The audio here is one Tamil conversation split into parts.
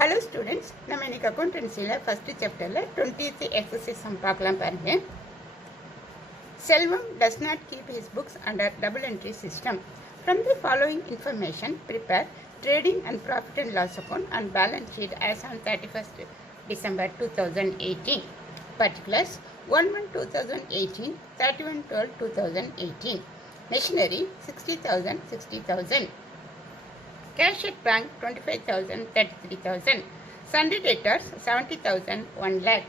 Hello students, நம்ம இன்னைக்கு accountancyல first chapterல 20th exercise sum பார்க்கலாம் பாருங்க. Selvam does not keep his books under double entry system. From the following information, prepare trading and profit and loss account and balance sheet as on 31st December 2018. Particulars 1/1/2018, 31/12/2018. Machinery 60,000. Cash at bank 25,000, 33,000. Sundry debtors 70,000, 1 lakh.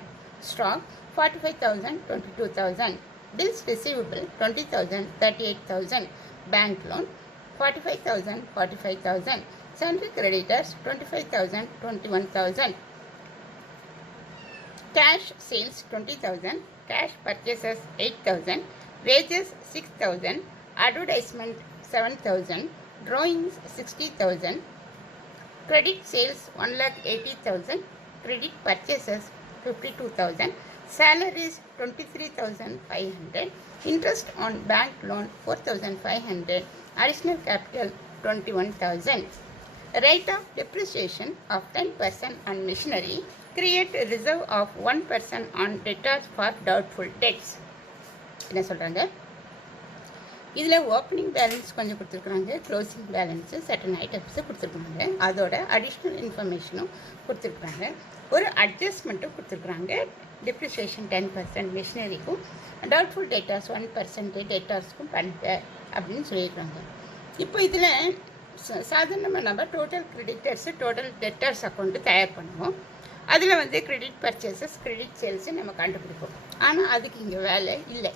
Stock 45,000, 22,000. Bills receivable 20,000, 38,000. Bank loan 45,000, 45,000. Sundry creditors 25,000, 21,000. Cash sales 20,000. Cash purchases 8,000. Wages 6,000. Advertisement 7,000. Drawings 60,000, credit sales 1,80,000, credit purchases 52,000, salaries 23,500, interest on bank loan 4,500, additional capital 21,000. Rate of depreciation of 10% on machinery, create a reserve of 1% on debtors for doubtful debts. என்ன சொல்றாங்க? இதில் ஓப்பனிங் பேலன்ஸ் கொஞ்சம் கொடுத்துருக்குறாங்க, க்ளோசிங் பேலன்ஸு சர்டன் ஐட்டம்ஸு கொடுத்துருக்குறாங்க, அதோட அடிஷ்னல் இன்ஃபர்மேஷனும் கொடுத்துருக்குறாங்க, ஒரு அட்ஜஸ்ட்மெண்ட்டும் கொடுத்துருக்குறாங்க. டிப்ரிசியேஷன் 10% மிஷினரிக்கும், டவுட்ஃபுல் டேட்டாஸ் 1% டேட்டாஸ்க்கும் பண்ணுங்க அப்படின்னு சொல்லியிருக்காங்க. இப்போ இதில் சாதாரணமாக நம்ம டோட்டல் கிரெடிட்டர்ஸு டோட்டல் டெட்டர்ஸ் அக்கௌண்ட்டு தயார் பண்ணுவோம். அதில் வந்து கிரெடிட் பர்ச்சேசஸ் கிரெடிட் சேல்ஸு நம்ம கண்டுபிடிப்போம். ஆனால் அதுக்கு இங்கே வேலை இல்லை.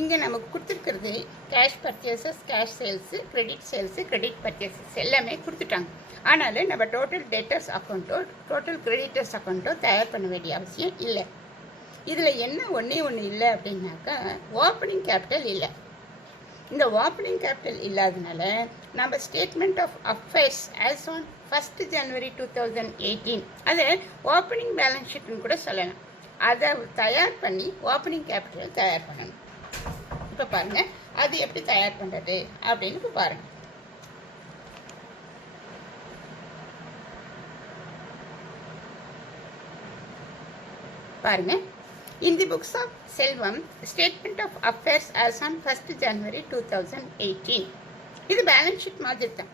இங்கே நமக்கு கொடுத்துருக்கிறது cash purchases, cash sales, credit sales, credit purchases எல்லாமே கொடுத்துட்டாங்க. ஆனாலும் நம்ம டோட்டல் டெட்டர்ஸ் அக்கௌண்ட்டோ டோட்டல் கிரெடிட்டர்ஸ் அக்கௌண்ட்டோ தயார் பண்ண வேண்டிய அவசியம் இல்லை. இதில் என்ன ஒன்று இல்லை அப்படின்னாக்கா ஓப்பனிங் கேபிட்டல் இல்லை. இந்த ஓப்பனிங் கேபிட்டல் இல்லாதனால நம்ம statement of affairs as on 1st January 2018 அதை ஓப்பனிங் பேலன்ஸ் ஷீட்னு கூட சொல்லலாம். அதை தயார் பண்ணி ஓப்பனிங் கேபிட்டல் தயார் பண்ணணும். இப்போ பாருங்க அது எப்படி தயார் பண்றது அப்படின்னு இப்போ பாருங்க. பாருங்க, in the books of Selvam, statement of affairs as on 1st January 2018. இது பேலன்ஸ் ஷீட் மாதிரி தான்.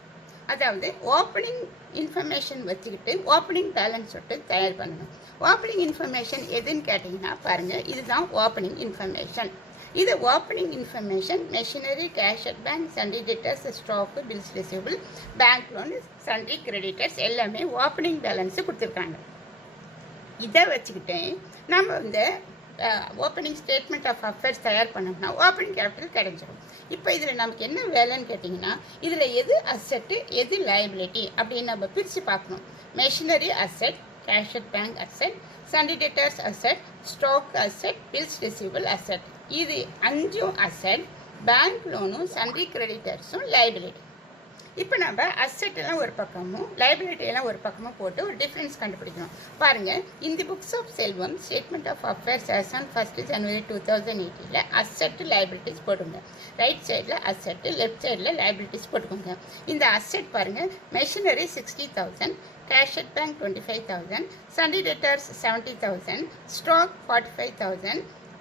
அதாவது ஓப்பனிங் இன்ஃபர்மேஷன் வச்சுக்கிட்டு ஓப்பனிங் பேலன்ஸ் ஷீட்டு தயார் பண்ணணும். ஓப்பனிங் இன்ஃபர்மேஷன் எதுன்னு கேட்டிங்கன்னா பாருங்கள், இதுதான் ஓப்பனிங் இன்ஃபர்மேஷன். இது opening information machinery, cash at bank, sundry debtors, stock, bills receivable, bank loan, sundry creditors எல்லாமே ஓப்பனிங் பேலன்ஸு கொடுத்துருக்காங்க. இதை வச்சுக்கிட்டு நம்ம இந்த ஓப்பனிங் ஸ்டேட்மெண்ட் ஆஃப் அஃபேர்ஸ் தயார் பண்ணோம்னா ஓப்பனிங் கேபிட்டல் கிடைச்சிடும். இப்போ இதில் நமக்கு என்ன வேலைன்னு கேட்டிங்கன்னா இதில் எது அசெட்டு எது லைபிலிட்டி அப்படின்னு நம்ம பிரித்து பார்க்கணும். Machinery asset, cash at bank asset, sundry debtors asset, stock asset, bills receivable asset. இது 5 அசெட், பேங்க் லோனும் சண்டரி கிரெடிட்டர்ஸும் லைபிலிட்டி. இப்போ நம்ம அசெட் எல்லாம் ஒரு பக்கமும் லைபிலிட்டி எல்லாம் ஒரு பக்கமும் போட்டு ஒரு டிஃப்ரென்ஸ் கண்டுபிடிக்கணும். பாருங்கள், இந்த books of Selvam statement of affairs as on 1st January 2018 asset liabilities போட்டுங்க. ரைட் சைடில் அசெட்டு, லெஃப்ட் சைடில் லைபிலிட்டிஸ் போட்டுக்கோங்க. இந்த அசெட் பாருங்கள், machinery 60,000, cash at bank 25,000, sundry debtors 70,000, stock 45,000,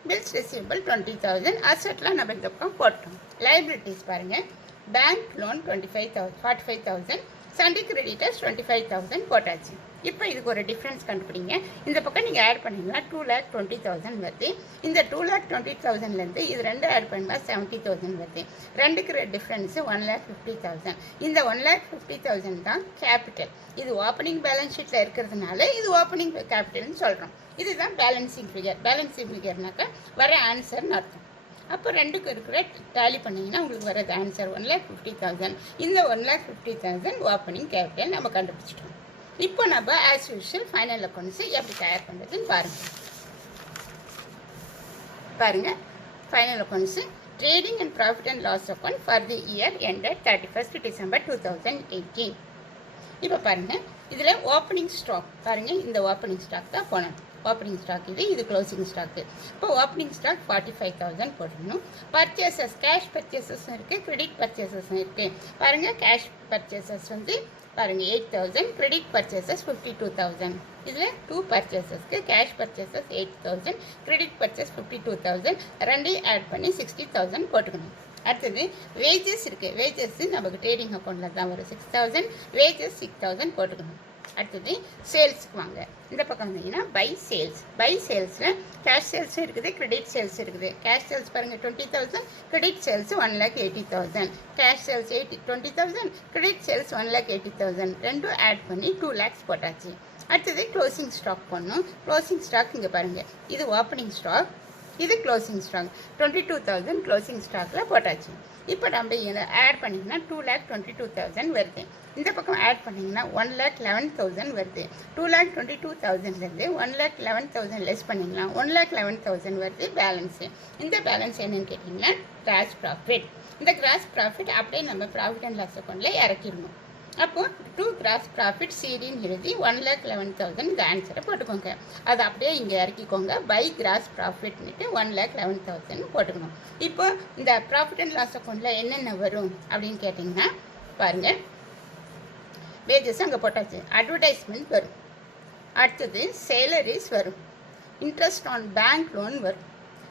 bills receivable 20,000. அசெட்லாம் நம்ம இந்த பக்கம் போட்டோம். லைபிலிட்டிஸ் பாருங்கள், பேங்க் லோன் 45,000, சண்டரி கிரெடிட்டர்ஸ் 25,000 போட்டாச்சு. இப்போ இதுக்கு ஒரு டிஃப்ரென்ஸ் கண்டுபிடிங்க. இந்த பக்கம் நீங்கள் ஆட் பண்ணிங்கன்னா 2,20,000 வருது. இந்த 2,20,000லேருந்து இது 2 ஆட் பண்ணால் 70,000 வருது. ரெண்டுக்கு டிஃப்ரென்ஸு 1,50,000. இந்த 1,50,000 தான் கேபிட்டல். இது ஓப்பனிங் பேலன்ஸ் ஷீட்டில் இருக்கிறதுனால இது ஓப்பனிங் கேபிட்டல்னு சொல்கிறோம். இதுதான் பேலன்சிங் ஃபிகர். பேலன்சிங் ஃபிகர்னாக்கா வர ஆன்சர்னு அர்த்தம். அப்போ ரெண்டுக்கு இருக்கிற டேலி பண்ணிங்கன்னா உங்களுக்கு வரது ஆன்சர் 1,50,000. இந்த 1,50,000 ஓப்பனிங் கேபிட்டல் நம்ம கண்டுபிடிச்சிட்டோம். இப்போ நம்ம ஆஸ் யூஷுவல் ஃபைனல் அக்கௌண்ட்ஸு எப்படி தயார் பண்ணுறதுன்னு பாருங்கள். Final accounts trading and profit and loss account for the year ended 31st December 2018. இப்போ பாருங்கள், இதில் ஓப்பனிங் ஸ்டாக் பாருங்கள், இந்த ஓப்பனிங் ஸ்டாக் தான் போனோம். ஓப்பனிங் ஸ்டாக் இது க்ளோசிங் ஸ்டாக்கு. இப்போ ஓப்பனிங் ஸ்டாக் 45,000 போடணும். பர்ச்சேசஸ் கேஷ் பர்ச்சேசஸும் இருக்குது, கிரெடிட் பர்ச்சேசஸும் இருக்குது. பாருங்கள், கேஷ் பர்ச்சேசஸ் வந்து பாருங்க 8000 கிரெடிட் பர்ச்சேசஸ் 52000 இதில் 2 பர்ச்சேசஸ்க்கு கேஷ் பர்ச்சேசஸ் 8000 கிரெடிட் பர்ச்சேஸ் 52000 ரெண்டையும் ஆட் பண்ணி 60000 போட்டுக்கணும். அடுத்தது வேஜஸ் இருக்குது. வேஜஸ் நமக்கு ட்ரேடிங் அக்கௌண்ட்டில் தான் வரும் 6000 வேஜஸ் 6000 போட்டுக்கணும். அடுத்தது சேல்ஸுக்கு வாங்க. இந்த பக்கம் வந்தீங்கன்னா பை சேல்ஸில் கேஷ் சேல்ஸும் இருக்குது கிரெடிட் சேல்ஸ் இருக்குது. கேஷ் சேல்ஸ் பாருங்கள் 20000 credit sales 1,80,000 cash sales 20,000 credit sales 1,80,000 ரெண்டும் ஆட் பண்ணி 2 lakhs போட்டாச்சு. அடுத்தது க்ளோசிங் ஸ்டாக் பண்ணணும். க்ளோசிங் ஸ்டாக் இங்கே பாருங்கள், இது ஓப்பனிங் ஸ்டாக், இது க்ளோசிங் ஸ்டாக் 22,000 க்ளோசிங் ஸ்டாக்கில் போட்டாச்சு. இப்போ நம்ம இதை ஆட் பண்ணிங்கன்னா 2,22,000 வருது. இந்த பக்கம் ஆட் பண்ணிங்கன்னா 1,11,000 வருது. 2,22,000 1,11,000 லெஸ் பண்ணிங்கன்னா 1,11,000 வருது பேலன்ஸு. இந்த பேலன்ஸ் என்னன்னு கேட்டிங்கன்னா கிராஸ் ப்ராஃபிட். இந்த கிராஸ் ப்ராஃபிட் அப்படியே நம்ம ப்ராஃபிட் அண்ட் லாஸ் அக்கௌண்ட்டில் இறக்கிடணும். அப்போது 2 கிராஸ் ப்ராஃபிட் சீரின்னு எழுதி 1,11,000 இந்த ஆன்சரை போட்டுக்கோங்க. அதை அப்படியே இங்கே இறக்கிக்கோங்க. பை கிராஸ் ப்ராஃபிட்னுட்டு 1,11,000 போட்டுக்கணும். இப்போ இந்த ப்ராஃபிட் அண்ட் லாஸ் அக்கௌண்ட்டில் என்னென்ன வரும் அப்படின்னு கேட்டிங்கன்னா பாருங்கள், வேஜஸ் அங்கே போட்டாச்சு, அட்வர்டைஸ்மெண்ட் வரும், அடுத்தது சேலரிஸ் வரும், இன்ட்ரெஸ்ட் ஆன் பேங்க் லோன் வரும்,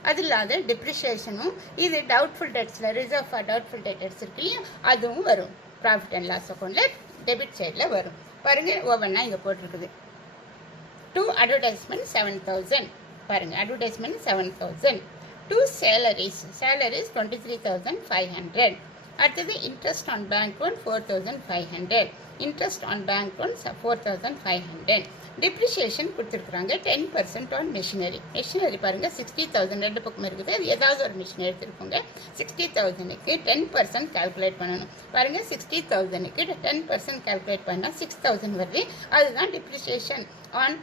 அது இல்லாத டிப்ரிஷியேஷனும் இது டவுட்ஃபுல் டெட்ஸில் ரிசர்வ் ஃபார் டவுட்ஃபுல் டெட்ஸ் இருக்கு இல்லையா, அதுவும் வரும். ப்ராஃபிட் அண்ட் லாஸ் அக்கௌண்ட்டில் டெபிட் சைடில் வரும். பாருங்கள் ஒவ்வொன்றா இங்கே போட்டிருக்குது. 2 அட்வர்டைஸ்மெண்ட் 7,000 பாருங்கள், அட்வர்டைஸ்மெண்ட் 7,000. 2 சேலரிஸ் 23,500. அடுத்தது interest on bank loan 4,500. Interest on bank loan 4,500. Depreciation கொடுத்துருக்குறாங்க 10% ஆன் மெஷினரி பாருங்கள் 60,000 ரெண்டு பக்கம் இருக்குது. அது ஏதாவது ஒரு மிஷினரி எடுத்துருக்கோங்க. 60,000க்கு 10% கால்குலேட் பண்ணணும். பாருங்கள் 60,000க்கு 10% கால்குலேட் பண்ணால் 6,000 வருது. அதுதான் டிப்ரிஷியேஷன் ஆன்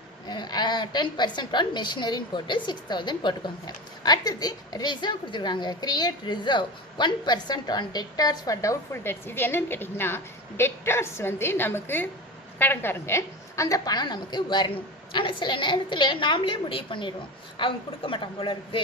10% ஆன் மெஷினரின்னு போட்டு 6,000 போட்டுக்கோங்க. அடுத்தது ரிசர்வ் கொடுத்துருக்காங்க. Create reserve 1% on debtors for doubtful debts. இது என்னன்னு கேட்டிங்கன்னா டெட்டார்ஸ் நமக்கு கடன்காரங்க, அந்த பணம் நமக்கு வரணும். ஆனால் சில நேரத்தில் நாமளே முடிவு பண்ணிடுவோம், அவங்க கொடுக்க மாட்டாங்க போல இருக்குது,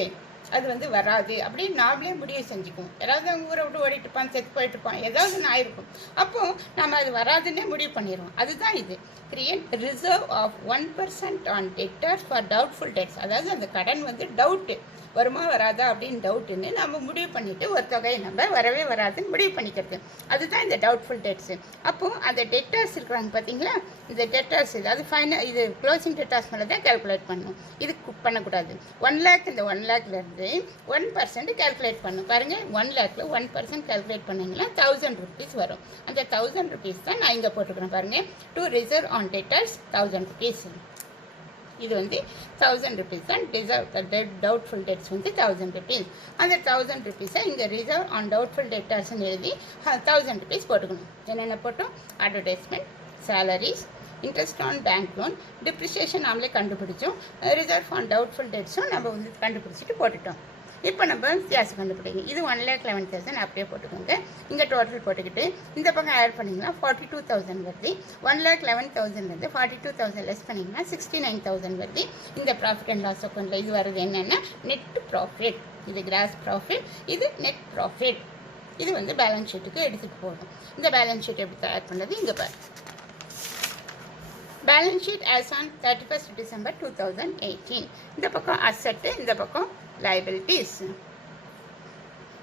அது வராது அப்படின்னு நாமளே முடிவு செஞ்சுக்குவோம். யாராவது அவங்க ஊரை விட்டு ஓடிட்டு இருப்பான், செத்து போயிட்டு இருப்பான், ஏதாவது ஒன்று ஆயிருக்கும். அப்போது நம்ம அது வராதுன்னே முடிவு பண்ணிடுவோம். அதுதான் இது create reserve of 1% on debtors for doubtful debts. அதாவது அந்த கடன் டவுட்டு வருமா வராதா அப்படின்னு டவுட்டுன்னு நம்ம முடிவு பண்ணிவிட்டு ஒரு தொகையை நம்ம வரவே வராதுன்னு முடிவு பண்ணிக்கிறது. அதுதான் இந்த டவுட்ஃபுல் டெட்ஸு. அப்போது அந்த டெட்டார்ஸ் இருக்கிறாங்க பார்த்தீங்களா, இந்த டெட்டார்ஸ் அது இது க்ளோசிங் டெட்டார்ஸ் மேலே தான் கால்குலேட் பண்ணணும். இது பண்ணக்கூடாது. 1 lakh இந்த 1 lakhலேருந்து 1% கால்குலேட் பண்ணணும். பாருங்கள் 1 lakhல 1% கால்குலேட் பண்ணிங்கன்னா 1,000 rupees வரும். அந்த 1,000 rupees தான் நான் இங்கே போட்டுக்கிறேன். பாருங்கள் to reserve on debtors 1,000 rupees. இது 1,000 rupees தான் டவுட்ஃபுல் டெட்ஸ் 1,000 rupees. அந்த 1,000 rupees-ஐ இங்கே ரிசர்வ் ஆன் டவுட்ஃபுல் டெட்டார்ஸ்ன்னு எழுதி 1,000 rupees போட்டுக்கணும். என்னென்ன போட்டோம்? Advertisement, salaries, interest on bank loan, depreciation நாமளே கண்டுபிடிச்சோம், ரிசர்வ் ஆன் டவுட்ஃபுல் டெட்ஸும் நம்ம கண்டுபிடிச்சிட்டு போட்டுட்டோம். இப்போ நம்ம வித்தியாசம் கண்டுபிடிக்கும். இது 1,11,000 அப்படியே போட்டுக்கோங்க. இங்கே டோட்டல் போட்டுக்கிட்டு இந்த பக்கம் ஆட் பண்ணிங்கன்னா 42,000 வருது. 1,11,000 42,000 லெஸ் பண்ணிங்கன்னா 69,000 வருது. இந்த ப்ராஃபிட் அண்ட் லாஸ் அக்கௌண்ட்டில் இது வர்றது என்னென்னா நெட் ப்ராஃபிட். இது கிராஸ் ப்ராஃபிட், இது நெட் ப்ராஃபிட். இது பேலன்ஸ் ஷீட்டுக்கு எடுத்துகிட்டு போகணும். இந்த பேலன்ஸ் ஷீட் எப்படி தயார் பண்ணுறது இங்கே பாரு. Balance sheet as on 31st December 2018. இந்த பக்கம் அசட்டு, இந்த பக்கம் liabilities.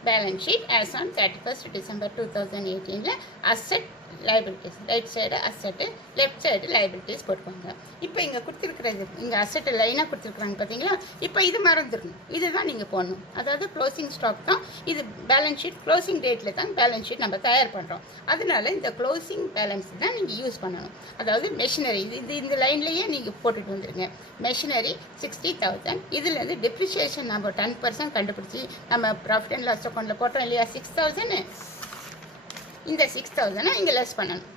Balance sheet as on 31st December 2018 asset liabilities, right side asset, left side liabilities போட்டுக்கோங்க. இப்போ இங்கே கொடுத்துருக்குறது இங்கே அசெட் லைனாக கொடுத்துருக்குறாங்க பார்த்தீங்களா. இப்போ இது மறந்துடணும், இதுதான் நீங்கள் போடணும். அதாவது க்ளோசிங் ஸ்டாக் தான் இது. பேலன்ஸ் ஷீட் க்ளோசிங் டேட்டில் தான் பேலன்ஸ் ஷீட் நம்ம தயார் பண்ணுறோம். அதனால இந்த க்ளோசிங் பேலன்ஸ் தான் நீங்கள் யூஸ் பண்ணணும். அதாவது மெஷினரி இந்த லைன்லேயே நீங்கள் போட்டுட்டு வந்துடுங்க. மெஷினரி 60,000. இதுலேருந்து டிப்ரிஷியேஷன் நம்ம 10% கண்டுபிடிச்சி நம்ம ப்ராஃபிட் அண்ட் லாஸ் அக்கௌண்ட்டில் போட்டோம் இல்லையா 6,000. இந்த 6,000 இங்கே லெஸ் பண்ணணும்.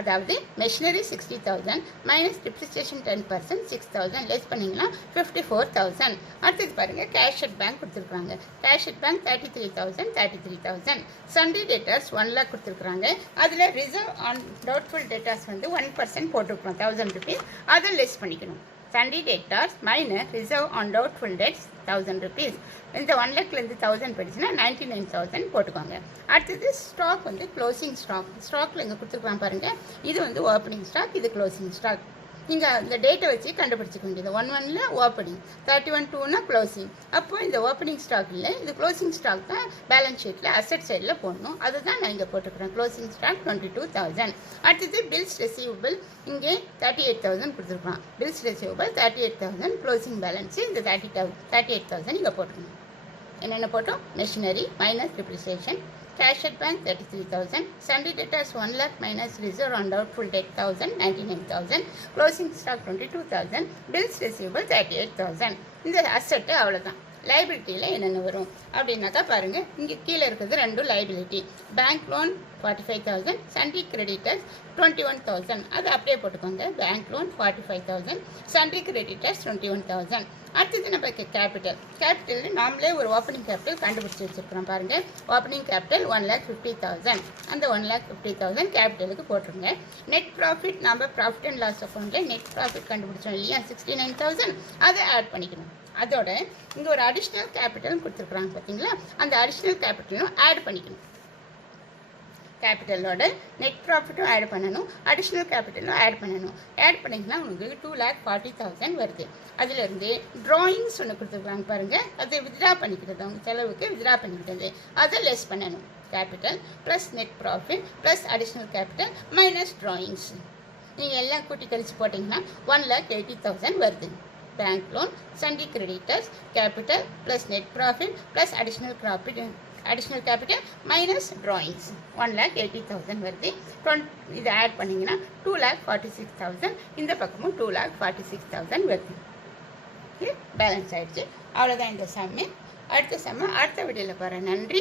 அதாவது மெஷினரி 60,000 மைனஸ் டிப்ரிசியேஷன் 10% 6,000 லெஸ் பண்ணிங்கன்னா 54,000. அடுத்தது பாருங்கள் கேஷ் அட் பேங்க் கொடுத்துருக்குறாங்க. Cash at bank 33,000. Sunday datas 1 lakh கொடுத்துருக்குறாங்க. அதில் ரிசர்வ் ஆன் டவுட்ஃபுல் டேட்டாஸ் 1% போட்டிருக்கிறோம் 1,000 rupees. அதை லெஸ் பண்ணிக்கணும். Sunday datas minus reserve on doubtful debts 1000 rupees. இந்த 1 lakhலேருந்து 1000 படிச்சுன்னா 99,000 போட்டுக்கோங்க. அடுத்தது ஸ்டாக் வந்து க்ளோசிங் ஸ்டாக். ஸ்டாக்கில் இங்கே கொடுத்துருக்கலாம் பாருங்கள். இது வந்து ஓப்பனிங் ஸ்டாக், இது க்ளோசிங் ஸ்டாக். நீங்கள் இந்த டேட்டை வச்சு கண்டுபிடிச்சிக்க வேண்டியது. 1/1 ஓப்பனிங், 31/2 க்ளோசிங். அப்போ இந்த ஓப்பனிங் ஸ்டாக் இல்லை, இது க்ளோசிங் ஸ்டாக் தான் பேலன்ஸ் ஷீட்டில் அசெட் சைடில் போடணும். அதுதான் நான் இங்கே போட்டுக்கிறேன். Closing stock 22,000. அடுத்தது பில்ஸ் ரெசீவபிள் இங்கே 38,000 கொடுத்துருக்கலாம். பில்ஸ் ரெசீவபிள் 38,000, க்ளோசிங் பேலன்ஸு இந்த 38,000 இங்கே போட்டுக்கணும். என்னென்ன போட்டோம்? Machinery minus depreciation, cash at bank 33,000, sundry debtors 1 lakh minus reserve on doubtful debt 1,000, 99,000, closing stock 22,000, bills receivable 38,000. இந்த அசெட்டு அவ்வளோதான். லைபிலிட்டியில் என்னென்ன வரும் அப்படின்னாக்கா பாருங்கள். இங்கே கீழே இருக்கிறது ரெண்டும் liability. Bank loan 45,000, sundry creditors 21,000. அது அப்படியே போட்டுக்கோங்க. Bank loan 45,000, sundry creditors 21,000. அடுத்தது நம்ம கேபிட்டல் நாமளே ஒரு ஓப்பனிங் கேபிட்டல் கண்டுபிடிச்சி வச்சுருக்கிறோம் பாருங்கள். Opening capital 1,50,000. அந்த 1,50,000 கேபிட்டலுக்கு போட்டுருங்க. நெட் ப்ராஃபிட் நம்ம ப்ராஃபிட் அண்ட் லாஸ் அக்கௌண்ட்டில் நெட் ப்ராஃபிட் கண்டுபிடிச்சோம் இல்லையா, 69,000. அதை ஆட் பண்ணிக்கணும். அதோட இங்கே ஒரு அடிஷ்னல் கேபிட்டல் கொடுத்துருக்குறாங்க பார்த்தீங்களா, அந்த அடிஷ்னல் கேபிட்டலும் ஆட் பண்ணிக்கணும். கேபிட்டலோட நெட் ப்ராஃபிட்டும் ஆட் பண்ணணும், அடிஷ்னல் கேபிட்டலும் ஆட் பண்ணணும். ஆட் பண்ணிங்கன்னா உங்களுக்கு 2,40,000 வருது. அதிலிருந்து ட்ராயிங்ஸ் ஒன்று கொடுத்துருக்காங்க பாருங்கள். அதை வித்ட்ரா பண்ணிக்கிறது, அவங்க செலவுக்கு வித்ட்ரா பண்ணிக்கிறது. அதை லெஸ் பண்ணணும். Capital plus net profit plus additional capital minus drawings. நீங்கள் எல்லாம் கூட்டி கழிச்சு போட்டிங்கன்னா 1,80,000 வருது. Bank loan, sundry creditors, capital plus net profit plus additional capital minus drawings 1,80,000 வருது. இதை ஆட் பண்ணிங்கன்னா 2,46,000. இந்த பக்கமும் 2,46,000 வருது. பேலன்ஸ் ஆகிடுச்சு. அவ்வளோதான் இந்த சம்மு. அடுத்த வீடியோவில் பாருங்கள். நன்றி.